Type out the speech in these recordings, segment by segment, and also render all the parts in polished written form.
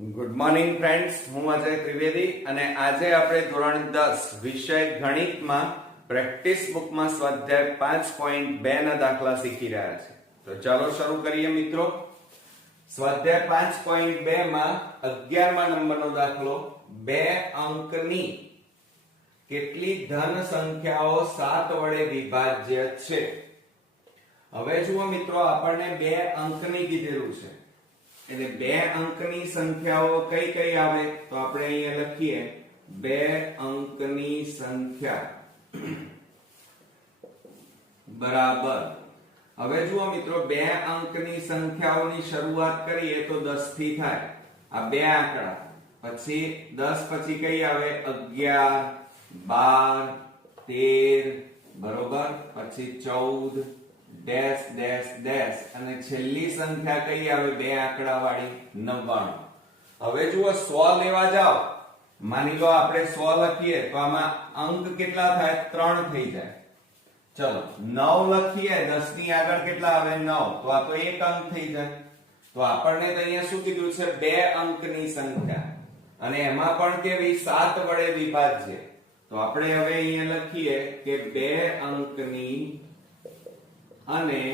Good morning friends, હું અજય ત્રિવેદી અને આજે આપણે ધોરણ 10 વિષય ગણિતમાં પ્રેક્ટિસ બુકમાં સ્વાધ્યાય 5.2 ના દાખલા શીખી રહ્યા છે. તો ચાલો શરૂ કરીએ મિત્રો. સ્વાધ્યાય 5.2 માં 11મા નંબરનો દાખલો, બે અંકની કેટલી ધન સંખ્યાઓ 7 વડે વિભાજ્ય છે. હવે જુઓ મિત્રો, આપણને બે અંકની કીધેલું છે એટલે બે અંકની સંખ્યાઓ કઈ કઈ આવે તો આપણે અહીંયા લખીએ બે અંકની સંખ્યા બરાબર. હવે જુઓ મિત્રો, બે અંકની સંખ્યાઓની શરૂઆત કરીએ તો 10 થી થાય. આ બે આંકડા પછી 10 પછી કઈ આવે 11 12 13 બરોબર, પછી 14 ડેશ ડેશ ડેશ અને છેલ્લી સંખ્યા કઈ આવે બે આંકડા વાળી 99. હવે જુઓ 100 લેવા જાઓ, માની લો આપણે 100 લખીએ તો આમાં અંક કેટલા થાય 3 થઈ જાય. ચલો 9 લખીએ 10 ની આગળ કેટલા આવે 9, તો આ તો એક અંક થઈ જાય. તો આપણને તો અહીંયા શું કીધું છે બે અંકની સંખ્યા અને એમાં પણ કેવી 7 વડે વિભાજ્ય. તો આપણે હવે અહીંયા લખીએ કે બે અંકની અને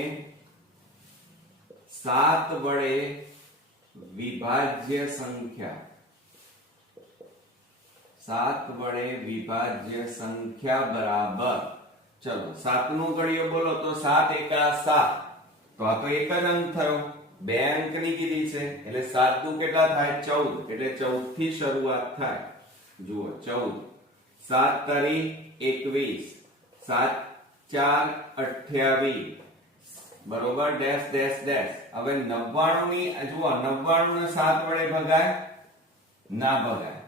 7 વડે વિભાજ્ય સંખ્યા, 7 વડે વિભાજ્ય સંખ્યા બરાબર. ચલો 7 નો ઘડિયો બોલો તો 7 એકા 7, તો આ તો એક જ અંક થયો. બે અંકની કીધી છે એટલે 7 દુ કેટલા થાય 14, એટલે 14 થી શરૂઆત થાય. જુઓ 14, 7 તરી 21, 7 4 28 બરોબર, ડેશ ડેશ ડેશ. હવે 99 ની જુઓ 99 ને 7 વડે ભગાય ના ભગાય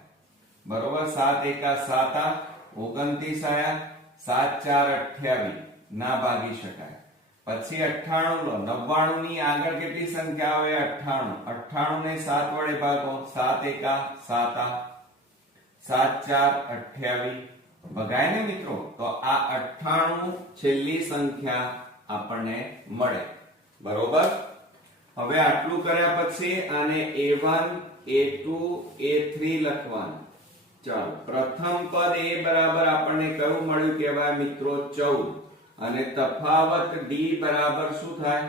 બરોબર. 7 એકા 7 29 આયા, 7 4 28 ના ભાગી શકાય. પછી 98 લો, 99 ની આગળ કેટલી સંખ્યા આવે 98, 98 ને 7 વડે ભાગો, 7 એકા 7 7 4 28 ભગાય ને મિત્રો. તો આ 98 છેલ્લી સંખ્યા આપણને મળે બરોબર. હવે આટલું કર્યા પછી આને A1 A2 A3 લખવાનું. ચાલો પ્રથમ પદ A બરાબર આપણને કયું મળ્યું કહેવાય મિત્રો 14, અને તફાવત D બરાબર શું થાય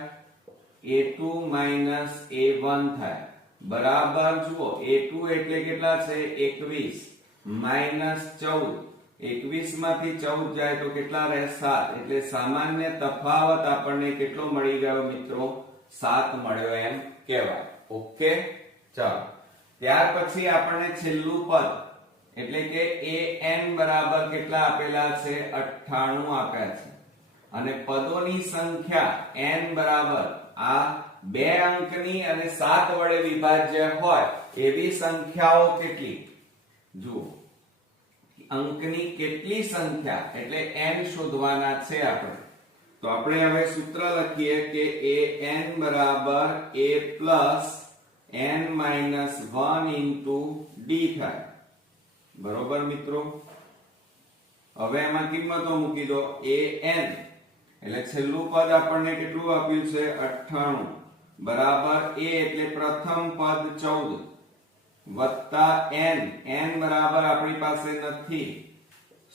A2 A1 થાય બરાબર. જુઓ A2 એટલે કેટલા છે 21 14, 21 માંથી 14 જાય તો કેટલા રહે 7, એટલે સામાન્ય તફાવત આપણને કેટલો મળી ગયો મિત્રો 7 મળ્યો એમ કહેવાય. ઓકે, ચાલો ત્યાર પછી આપણને છેલ્લું પદ એટલે કે an બરાબર કેટલા આપેલા છે 98 આપ્યા છે, અને પદોની સંખ્યા n બરાબર આ બે અંકની અને 7 વડે વિભાજ્ય હોય એવી સંખ્યાઓ કેટલી જુઓ. અંકની કેટલી સંખ્યા એટલે n શોધવાના છે આપણે. તો આપણે હવે સૂત્ર લખીએ કે an બરાબર a plus n minus 1 into d થાય બરોબર મિત્રો. હવે એમાં કિંમતો મૂકી દો. an એટલે છેલ્લું પદ આપણને કેટલું આપ્યું છે 98 બરાબર a એટલે પ્રથમ પદ 14 વત્તા n બરાબર આપણી પાસે નથી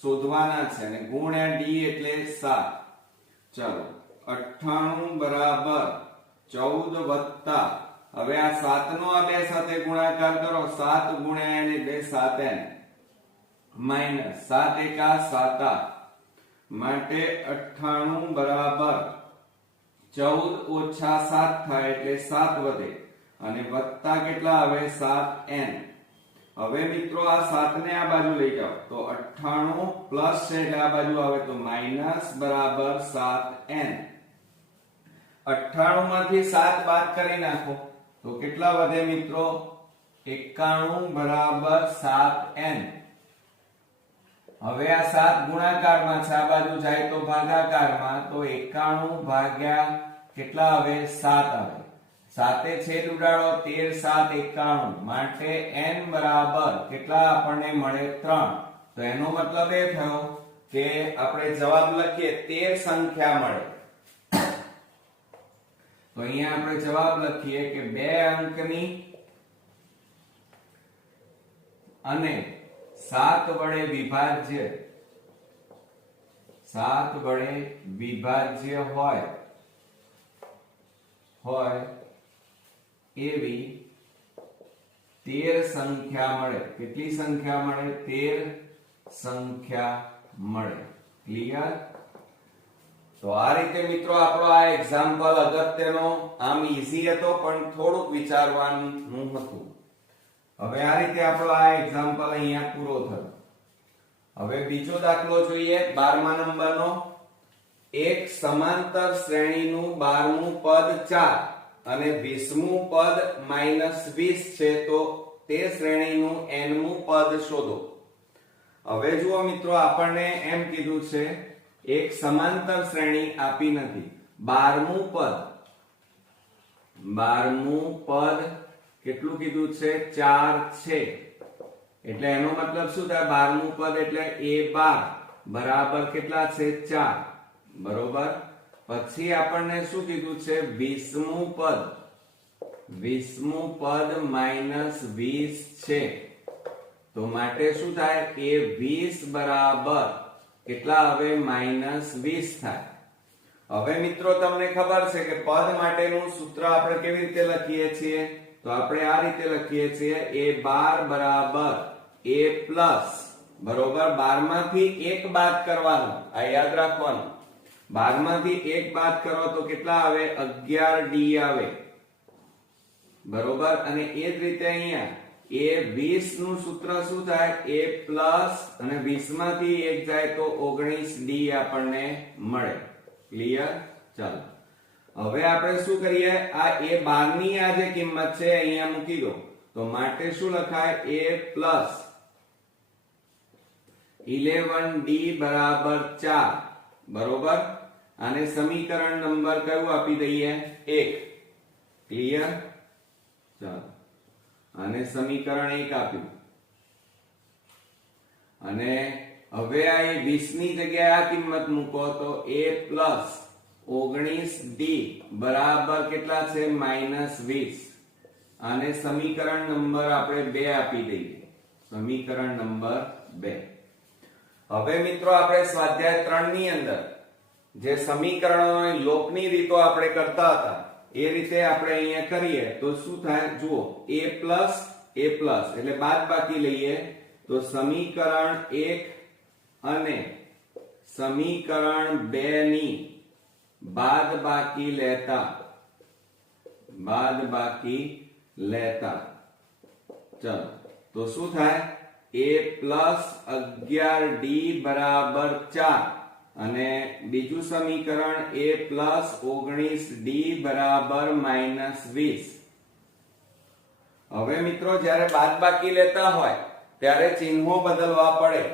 શોધવાના છે, અને ગુણ્યા d એટલે 7. ચલો 98 બરાબર 14 વત્તા, હવે આ 7 નો આ બે સાથે ગુણાકાર કરો, 7 ગુણ્યા n એટલે 7n માઈનસ 7 એકા 7 માટે 98 બરાબર 14 ઓછા 7 થાય એટલે 7 વધે, અને વત્તા કેટલા આવે 7n. હવે મિત્રો આ 7 ને આ બાજુ લઈ જાઓ તો 98 પ્લસ છે એટલે આ બાજુ આવે તો માઈનસ બરાબર 7n. 98 માંથી 7 બાદ કરી નાખો તો કેટલા વધે મિત્રો 91 બરાબર 7n. હવે આ 7 ગુણાકારમાં છે, આ બાજુ જાય તો ભાગાકારમાં, તો 91 ભાગ્યા કેટલા આવે 7 આવે. 7 છેદ ઉડાડો 13 7 91 માટે n બરાબર કેટલા આપણને મળે 3. તો એનો મતલબ એ થયો કે આપણે જવાબ લખીએ 13 સંખ્યા મળે. તો અહીંયા આપણે જવાબ લખીએ કે બે અંકની અને 7 વડે વિભાજ્ય હોય એવી 13 સંખ્યા મળે. કેટલી સંખ્યા મળે? 13 સંખ્યા મળે. ક્લિયર? તો આ રીતે મિત્રો આપણો આ એક્ઝામ્પલ અગત્યનો, આમ ઈઝી હતો પણ થોડુંક વિચારવાનું હતું. હવે આ રીતે આપણો આ એક્ઝામ્પલ અહીંયા પૂરો થયો. હવે બીજો દાખલો જોઈએ 12મા નંબરનો. એક સમાંતર શ્રેણીનું 12મું પદ 4 અને 20મું પદ -20 છે, તો તે શ્રેણીનું nમું પદ શોધો. હવે જુઓ મિત્રો, આપણને એમ કીધું છે એક સમાંતર શ્રેણી આપી નથી. 12મું પદ કેટલું કીધું છે? 4 છે. એટલે એનો મતલબ શું થાય? 12મું પદ એટલે a12 બરાબર કેટલા છે? 4. બરોબર. પછી આપણને શું કીધું છે? 20મું પદ -20 છે, તો માટે શું થાય? a20 બરાબર કેટલા? હવે -20 થાય. હવે મિત્રો તમને ખબર છે કે પદ માટેનું સૂત્ર આપણે કેવી રીતે લખીએ છીએ? તો આપણે આ રીતે લખીએ છીએ a12 બરાબર a પ્લસ, બરોબર, 12 માંથી 1 બાદ કરવાનો, આ યાદ રાખવાનું. 12 માંથી 1 બાદ કરો તો કેટલા આવે? 11d આવે. બરોબર. અને એ જ રીતે અહીંયા a20 નું સૂત્ર શું થાય? a પ્લસ અને 20 માંથી 1 જાય તો 19d આપણને મળે. ક્લિયર? ચાલો હવે આપણે શું કરીએ? આ a12 ની આ જે કિંમત છે અહીંયા મૂકી દો. તો માટે શું લખાય? a પ્લસ 11d બરાબર 4. બરોબર. અને સમીકરણ નંબર કયું આપી દઈએ? 1. ક્લિયર? ચાલો, અને સમીકરણ 1 આપ્યું. અને હવે આ 20 ની જગ્યાએ આ કિંમત મૂકો તો a પ્લસ 19d બરાબર કેટલા છે? -20. અને સમીકરણ નંબર આપણે 2 આપી દઈએ. સમીકરણ નંબર 2. હવે મિત્રો આપણે સ્વાધ્યાય 3 ની અંદર જે સમીકરણોની લોપની રીતો આપણે કરતા હતા એ રીતે આપણે અહીંયા કરીએ તો શું થાય? જુઓ, a પ્લસ એટલે બાદબાકી લઈએ તો સમીકરણ 1 અને સમીકરણ 2 ની બાદબાકી લેતા ચલો તો શું થાય? a પ્લસ 11d બરાબર 4 અને બીજું સમીકરણ a પ્લસ 19d બરાબર -20. હવે મિત્રો જ્યારે બાદબાકી લેતા હોય ત્યારે ચિહ્નો બદલવા પડે.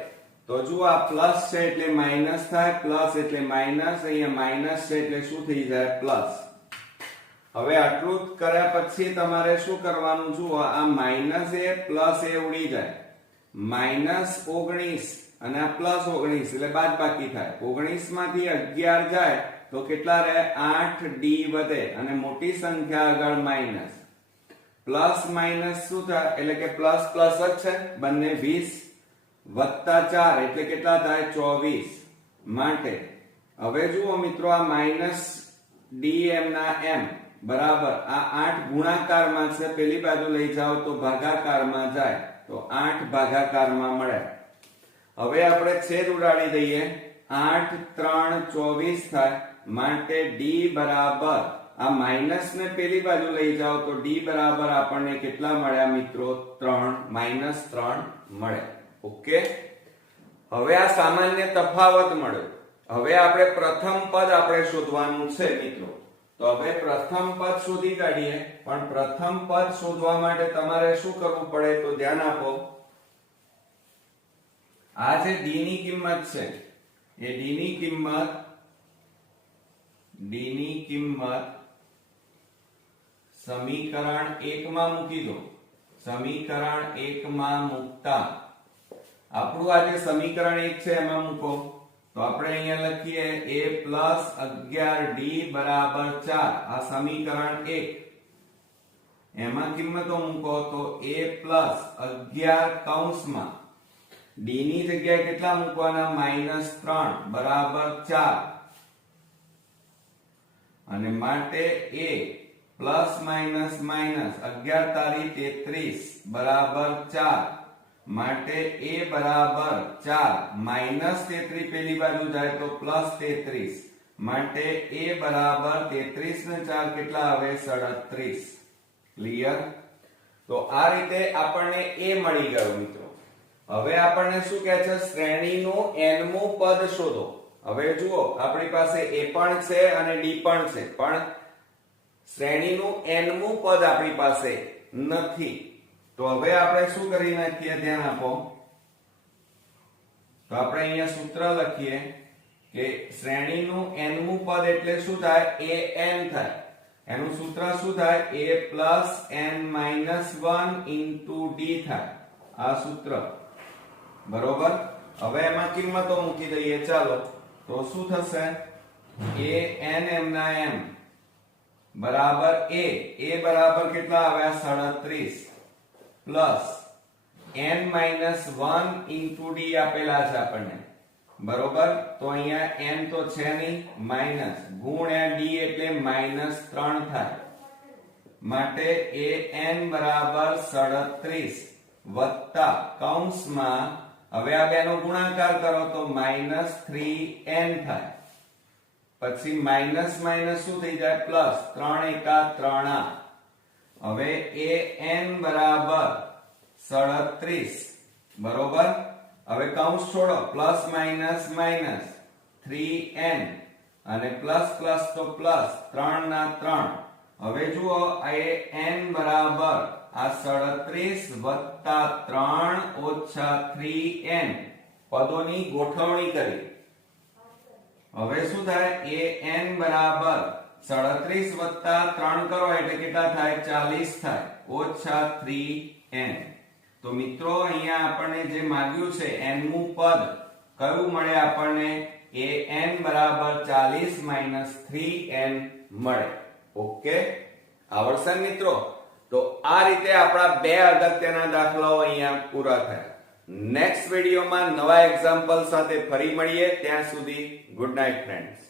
તો જુઓ, આ પ્લસ છે એટલે માઈનસ થાય, પ્લસ એટલે માઈનસ, અહીંયા માઈનસ છે એટલે શું થઈ જાય? પ્લસ. હવે આટલું કર્યા પછી તમારે શું કરવાનું? જુઓ, આ માઈનસ એ પ્લસ એ ઉડી જાય. -19 અને આ +19 એટલે બાદબાકી થાય. 19 માંથી 11 જાય તો કેટલા રહે? 8d વધે અને મોટી સંખ્યા આગળ માઈનસ. પ્લસ માઈનસ શું થાય? એટલે કે પ્લસ પ્લસ જ છે બંને. 20 વત્તા 4 એટલે કેટલા થાય? 24. માટે હવે જુઓ મિત્રો, આ -dm ના m બરાબર આ 8 ગુણાકારમાં છે, પેલી બાજુ લઈ જાઓ તો ભાગાકારમાં જાય તો 8 ભાગાકારમાં મળે. હવે આપણે છેદ ઉડાડી દઈએ. 8 3 24 થાય. માટે d બરાબર આ માઈનસ ને પેલી બાજુ લઈ જાઓ તો d બરાબર આપણને કેટલા મળ્યા મિત્રો? 3 -3 મળે. ઓકે. હવે આ સામાન્ય તફાવત મળ્યો. હવે આપણે પ્રથમ પદ આપણે શોધવાનું છે મિત્રો. તો હવે પ્રથમ પદ શોધી કાઢીએ. પણ પ્રથમ પદ શોધવા માટે તમારે શું કરવું પડે? તો ધ્યાન આપો. આ જે d ની કિંમત છે એ d ની કિંમત સમીકરણ 1 માં મૂકી દો. સમીકરણ 1 માં મૂકતા આપણું આ જે સમીકરણ 1 છે એમાં મૂકો તો આપણે અહીંયા લખીએ a પ્લસ 11d બરાબર 4. આ સમીકરણ 1. એમાં કિંમતો મૂકો તો a પ્લસ 11 કૌંસમાં d ની જગ્યાએ કેટલા મૂકવાના -3 બરાબર 4 અને માટે a પ્લસ માઇનસ માઇનસ 11 તારી 33 બરાબર 4 માટે a બરાબર 4 માઇનસ 33 પેલી બાજુ જાય તો પ્લસ 33 માટે a બરાબર 33 ને 4 કેટલા આવે 37 ક્લિયર તો આ રીતે આપણને a મળી ગયું મિત્રો હવે આપણને શું કહે છે શ્રેણીનું nમું પદ શોધો હવે જુઓ આપણી પાસે a પણ છે અને d પણ છે પણ શ્રેણીનું nમું પદ આપણી પાસે નથી તો હવે આપણે શું કરી નાખીએ ધ્યાન આપો તો આપણે અહીંયા સૂત્ર લખીએ કે શ્રેણીનું nમું પદ એટલે શું થાય an થાય એનું સૂત્ર શું થાય a n - 1 d થાય આ સૂત્ર બરોબર હવે એમાં કિંમતો મૂકી દઈએ ચાલો તો શું થશે a n m ના m બરાબર a બરાબર કેટલા આવ્યા 37 પ્લસ n - 1 d આપેલા છે આપણને બરોબર તો અહીંયા n તો છે નહીં માઈનસ ગુણ્યા d એટલે -3 થાય માટે a n બરાબર 37 વત્તા કૌંસમાં હવે આ બેનો ગુણાકાર કરો તો -3n થાય પછી માઈનસ માઈનસ શું થઈ જાય પ્લસ 3 એકા 3 હવે an બરાબર 37 બરોબર હવે કૌંસ છોડો પ્લસ માઈનસ માઈનસ 3n અને પ્લસ પ્લસ તો પ્લસ 3 ના 3 હવે જુઓ આ n બરાબર આ 37 વત્તા 3 ઓછા 3n પદોની ગોઠવણી કરી હવે શું થાય an બરાબર 37 વત્તા 3 કરો એટલે કેટલા થાય 40 થાય ઓછા 3n તો મિત્રો અહીંયા આપણને જે માંગ્યું છે nમું પદ કયું મળે આપણને an બરાબર 40 - 3n મળે ઓકે આવડશે મિત્રો તો આ રીતે આપણા બે અગત્યના દાખલાઓ અહીંયા પૂરા થયા નેક્સ્ટ વિડિયોમાં નવા એક્ઝામ્પલ સાથે ફરી મળીએ ત્યાં સુધી ગુડ નાઇટ ફ્રેન્ડ્સ